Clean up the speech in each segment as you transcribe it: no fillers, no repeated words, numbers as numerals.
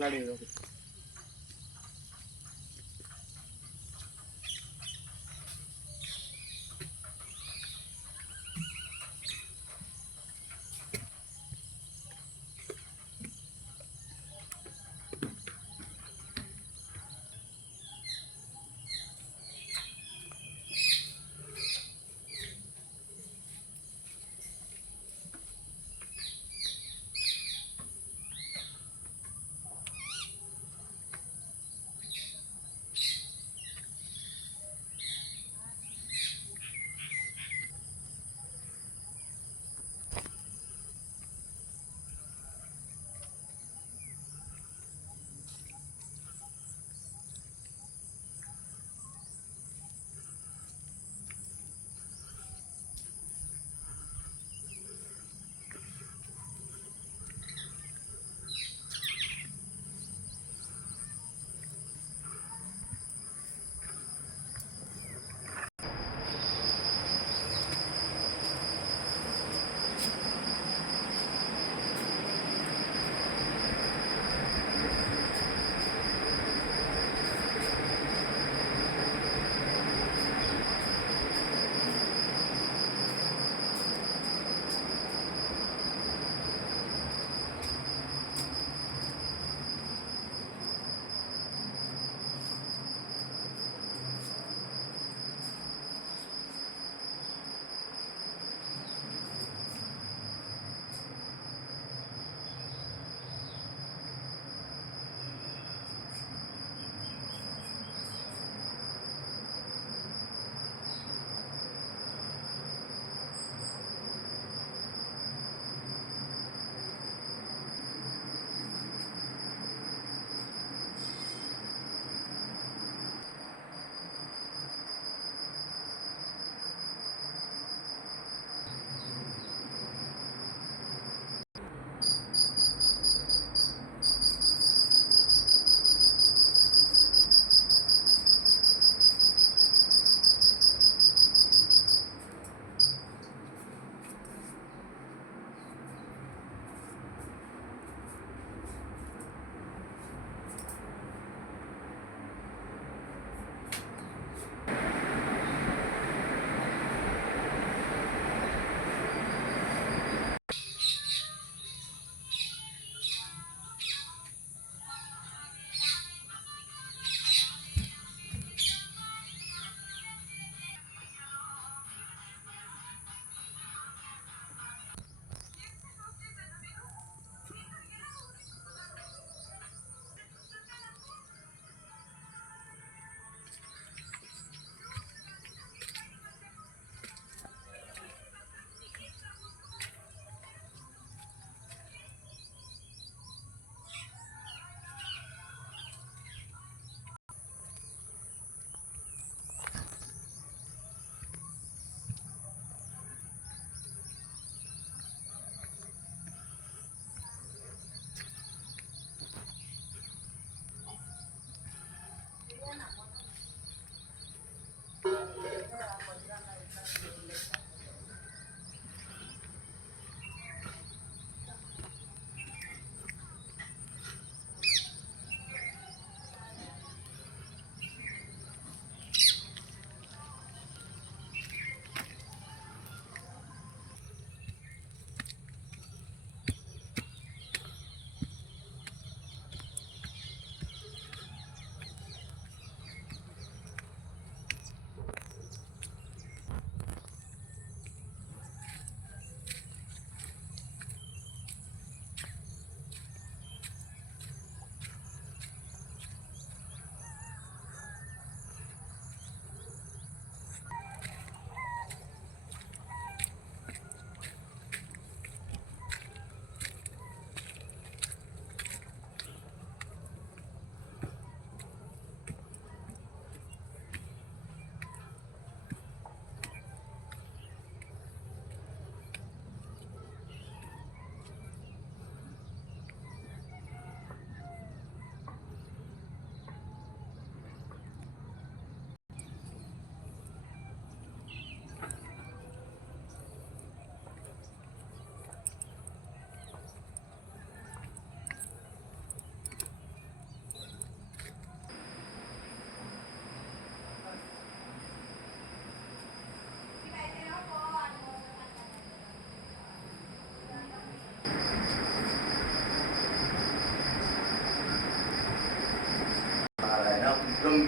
మాట్లాడేది ఒకటి.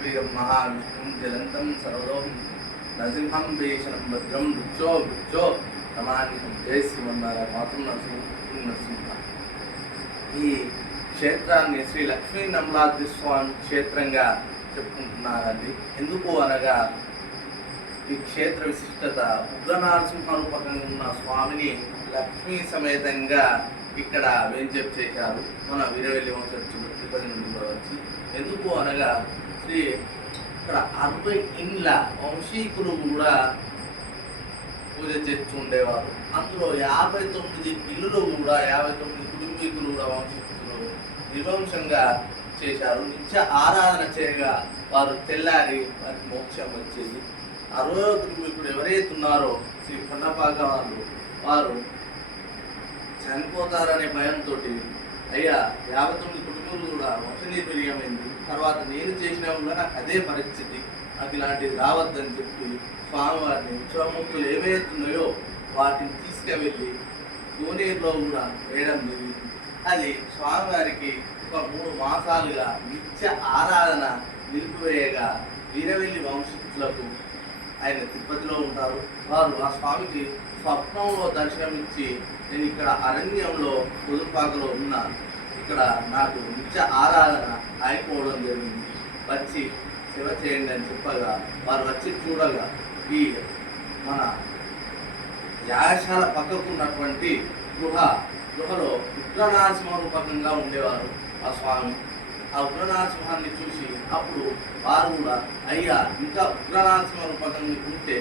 ప్రియం మహావిష్ణుం జలంతం సర్వదోం నరసింహం భీషణం భద్రం వృక్షో నమాన్యం జయ శ్రీమన్నారాయణ మాత్రం నరసింహ. ఈ క్షేత్రాన్ని శ్రీ లక్ష్మీ నమలాద్రి స్వామి క్షేత్రంగా చెప్పుకుంటున్నారండి. ఎందుకు అనగా ఈ క్షేత్ర విశిష్టత ఉగ్రనరసింహ రూపకంగా ఉన్న స్వామిని లక్ష్మీ సమేతంగా ఇక్కడ వేంచేపు చేశారు మన వీరవెల్లి వంశస్థులు తిరుపతి నుండి వచ్చి. ఎందుకు అనగా ఇక్కడ 60 ఇండ్ల వంశీకులు కూడా పూజ చేస్తూ ఉండేవారు. అందులో 59 ఇల్లులు కూడా 59 కుటుంబీకులు కూడా వంశీకులు నిర్వంశంగా చేశారు. నిత్య ఆరాధన చేయగా వారు తెల్లారి వారికి మోక్షం వచ్చేది. 60 కుటుంబీకులు ఎవరైతే ఉన్నారో శ్రీ కొండపాక వారు చనిపోతారనే భయంతో అయ్యా 59 కుటుంబాలు కూడా వంశనిర్వీర్యమైంది, తర్వాత నేను చేసినా కూడా నాకు అదే పరిస్థితి, నాకు ఇలాంటివి రావద్దని చెప్పి స్వామివారిని ఉత్సవముక్తులు ఏవైతున్నాయో వాటిని తీసుకువెళ్ళి కోనేరులో కూడా వేయడం జరిగింది. అది స్వామివారికి ఒక 3 మాసాలుగా నిత్య ఆరాధన నిలిపివేయగా వీరవెల్లి వంశస్థులకు ఆయన తిరుపతిలో ఉంటారు. వారు ఆ స్వామికి స్వప్నంలో దర్శనమిచ్చి నేను ఇక్కడ అరణ్యంలో కుదురుపాకలో ఉన్నాను, ఇక్కడ నాకు నిత్య ఆరాధన అయిపోవడం జరిగింది, వచ్చి సేవ చేయండి అని చెప్పగా వారు వచ్చి చూడగా ఈ మన యాగశాల పక్కకు ఉన్నటువంటి గృహలో ఉగ్రనరసింహ రూపకంగా ఉండేవారు ఆ స్వామి. ఆ ఉగ్రనరసింహాన్ని చూసి అప్పుడు వారు కూడా అయ్యా ఇంకా ఉగ్రనరసింహ రూపకంగా ఉంటే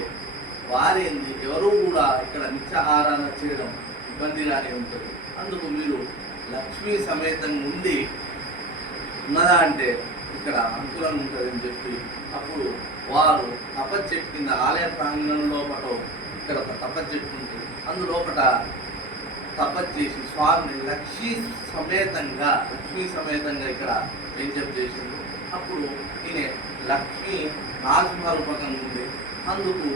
వారేంది ఎవరు కూడా ఇక్కడ నిత్య ఆరాధన చేయడం ఇబ్బందిగానే ఉంటుంది, అందుకు మీరు లక్ష్మీ సమేతంగా ఉండి ఉన్నదా అంటే ఇక్కడ అనుకూలంగా ఉంటుందని చెప్పి అప్పుడు వారు తపశ్చెట్టు కింద ఆలయ ప్రాంగణంలో ఇక్కడ ఒక తపశ్చెట్టు ఉంటుంది, అందులోపట తపస్సు చేసి స్వామిని లక్ష్మీ సమేతంగా ఇక్కడ వెంచప్ చేసింది. అప్పుడు ఈయన లక్ష్మీ నరసింహ రూపకంగా ఉంది. అందుకు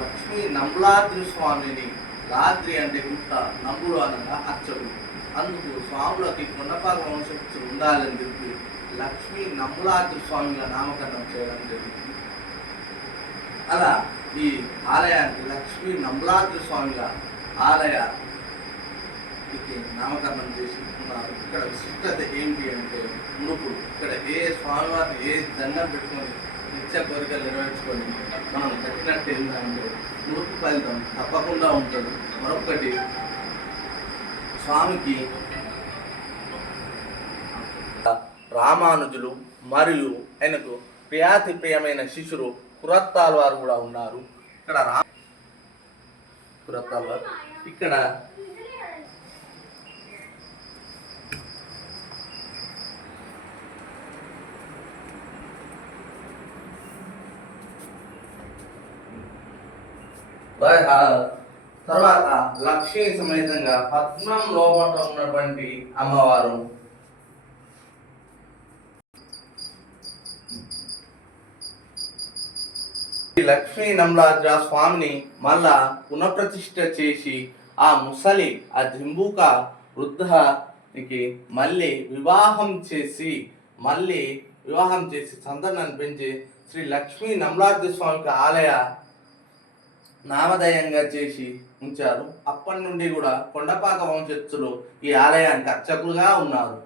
లక్ష్మీ నమలాద్రి స్వామిని, రాద్రి అంటే గుట్ట, నమ్ముడు అనగా అర్చకుడు, అందుకు స్వాములకి కొండపాక వంశస్థులు ఉండాలని చెప్పి లక్ష్మీ నమలాద్రి స్వామిగా నామకరణం చేయడం జరిగింది. అలా ఈ ఆలయానికి లక్ష్మీ నమలాద్రి స్వామిగా ఆలయానికి నామకరణం చేసి ఉన్నారు. ఇక్కడ విశిష్టత ఏంటి అంటే ముడుపులు. ఇక్కడ ఏ స్వామివారిని ఏ దండం పెట్టుకొని నిత్య కోరికలు నెరవేర్చుకొని మనం కట్టినట్టు ఏంటంటే ముడుపు ఫలితం తప్పకుండా ఉంటుంది. మరొకటి స్వామికి రామానుజులు మరియు ఆయనకు ప్రియాతి ప్రియమైన శిష్యుడు కురత్తాల్వారు కూడా ఉన్నారు. ఇక్కడ కురత్తాల్వారు ఇక్కడ తర్వాత లక్ష్మీ సమేతంగా పద్మం లోపల ఉన్నటువంటి అమ్మవారు లక్ష్మీ నమలాద్రి స్వామిని మళ్ళా పునఃప్రతిష్ఠ చేసి ఆ ముసలి ఆ జింబూక వృద్ధానికి మళ్ళీ వివాహం చేసి సంతానాన్ని పెంచి శ్రీ లక్ష్మీ నమలాద్రి స్వామికి ఆలయ నామధేయంగా చేసి ఉంచారు. అప్పటి నుండి కూడా కొండపాక వంశస్థులు ఈ ఆలయానికి అర్చకులుగా ఉన్నారు.